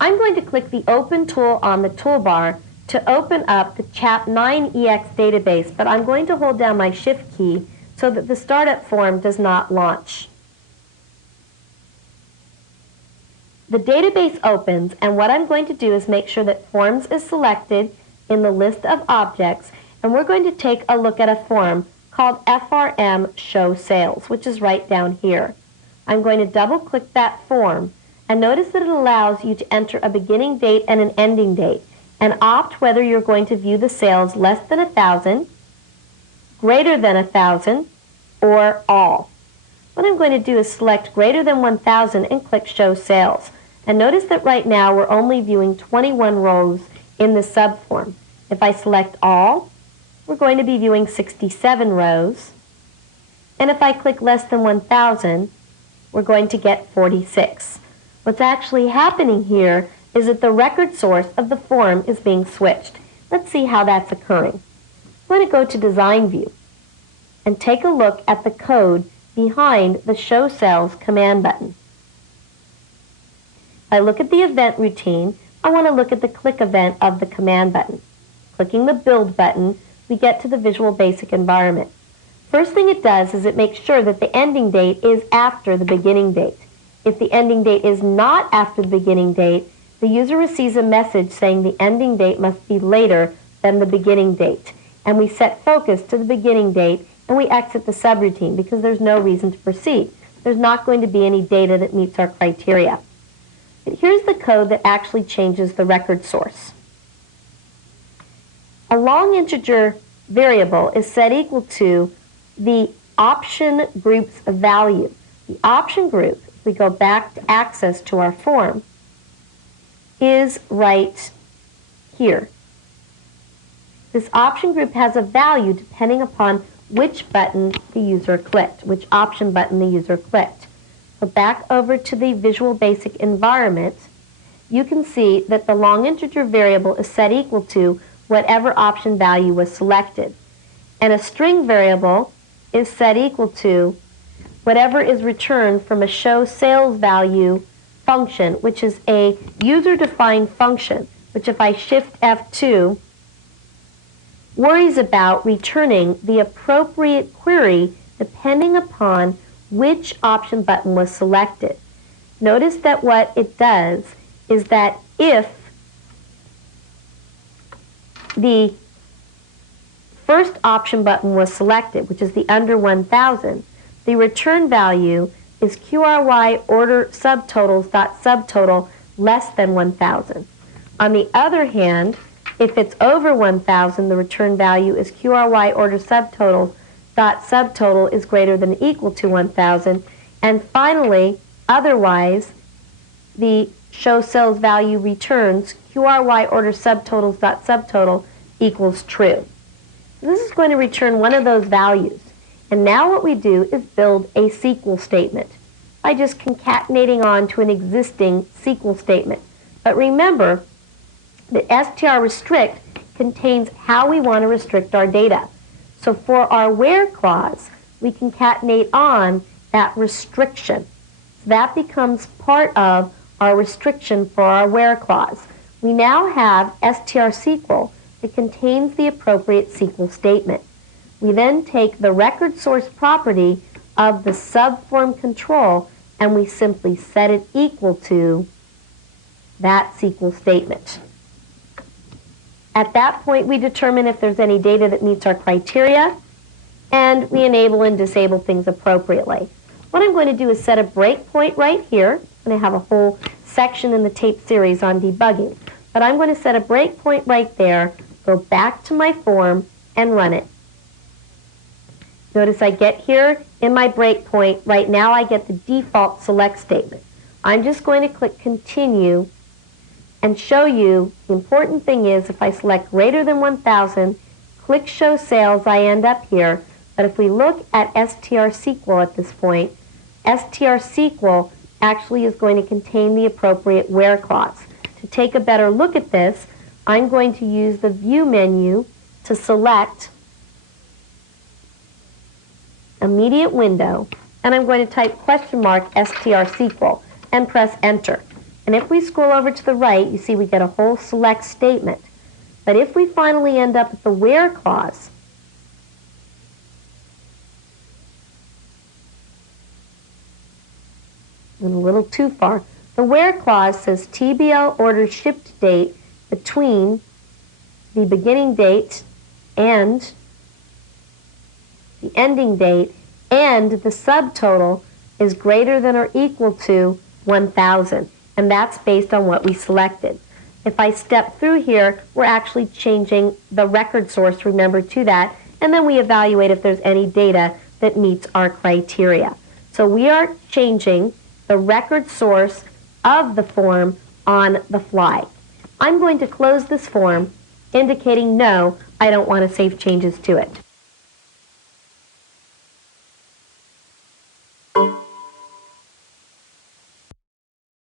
I'm going to click the Open tool on the toolbar to open up the CHAP9EX database, but I'm going to hold down my Shift key so that the startup form does not launch. The database opens, and what I'm going to do is make sure that Forms is selected in the list of objects, and we're going to take a look at a form called FRM Show Sales, which is right down here. I'm going to double-click that form, and notice that it allows you to enter a beginning date and an ending date, and opt whether you're going to view the sales less than 1,000, greater than 1,000, or all. What I'm going to do is select greater than 1,000 and click Show Sales. And notice that right now we're only viewing 21 rows in the subform. If I select all, we're going to be viewing 67 rows. And if I click less than 1,000, we're going to get 46. What's actually happening here is that the record source of the form is being switched. Let's see how that's occurring. I'm going to go to Design View and take a look at the code behind the Show Cells command button. If I look at the event routine, I want to look at the click event of the command button. Clicking the Build button, we get to the Visual Basic environment. First thing it does is it makes sure that the ending date is after the beginning date. If the ending date is not after the beginning date, the user receives a message saying the ending date must be later than the beginning date. And we set focus to the beginning date, and we exit the subroutine because there's no reason to proceed. There's not going to be any data that meets our criteria. But here's the code that actually changes the record source. A long integer variable is set equal to the option group's value. The option group, if we go back to access to our form, is right here. This option group has a value depending upon which button the user clicked, which option button the user clicked. So back over to the Visual Basic environment, you can see that the long integer variable is set equal to whatever option value was selected. And a string variable is set equal to whatever is returned from a show sales value function, which is a user-defined function, which if I Shift F2, worries about returning the appropriate query depending upon which option button was selected. Notice that what it does is that if the first option button was selected, which is the under 1,000, the return value is QRY order subtotals dot subtotal less than 1,000. On the other hand, if it's over 1,000, the return value is QRY order subtotal dot subtotal is greater than or equal to 1,000. And finally, otherwise, the show sales value returns QRY order subtotals dot subtotal equals true. This is going to return one of those values. And now what we do is build a SQL statement by just concatenating on to an existing SQL statement. But remember that str restrict contains how we want to restrict our data. So for our where clause, we concatenate on that restriction. So that becomes part of our restriction for our where clause. We now have strSQL that contains the appropriate SQL statement. We then take the record source property of the subform control and we simply set it equal to that SQL statement. At that point, we determine if there's any data that meets our criteria, and we enable and disable things appropriately. What I'm going to do is set a breakpoint right here, and I have a whole section in the tape series on debugging. But I'm going to set a breakpoint right there, go back to my form, and run it. Notice I get here in my breakpoint. Right now I get the default select statement. I'm just going to click Continue and show you the important thing is if I select greater than 1,000, click Show Sales, I end up here. But if we look at strSQL at this point, strSQL actually is going to contain the appropriate where clause. To take a better look at this, I'm going to use the View menu to select Immediate Window, and I'm going to type question mark strSQL and press Enter. And if we scroll over to the right, you see we get a whole select statement. But if we finally end up at the where clause, went a little too far. The where clause says TBL order shipped date between the beginning date and the ending date, and the subtotal is greater than or equal to 1,000. And that's based on what we selected. If I step through here, we're actually changing the record source, remember, to that, and then we evaluate if there's any data that meets our criteria. So we are changing the record source of the form on the fly. I'm going to close this form, indicating no, I don't want to save changes to it.